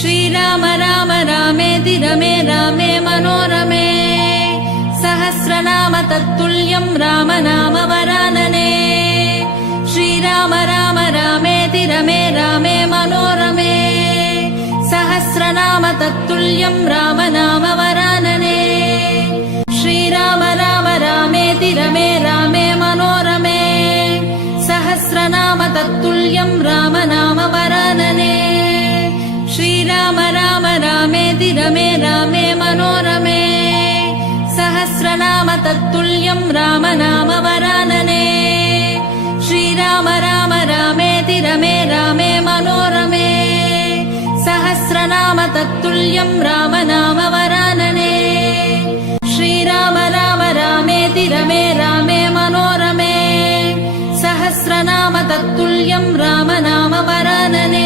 श्रीराम राम रामेति रमे रामे मनोरमे सहस्रनाम तत्तुल्यं राम नाम वरानने श्रीराम राम रामेति रमे रामे मनोरमे सहस्रनाम तत्तुल्यं राम नाम वरानने श्रीराम राम रामेति रमे रामे मनोरमे सहस्रनाम तत्तुल्यं राम नाम वरानने श्रीराम राम रामेति रमे रामे मनोरमे सहस्रनाम तत्तुल्यं राम नाम वरानने श्रीराम राम रामेति रमे रामे मनोरमे सहस्रनाम तत्तुल्यं राम नाम वरानने श्रीराम राम रामेति रमे रामे मनोरमे सहस्रनाम तत्तुल्यं राम नाम वरानने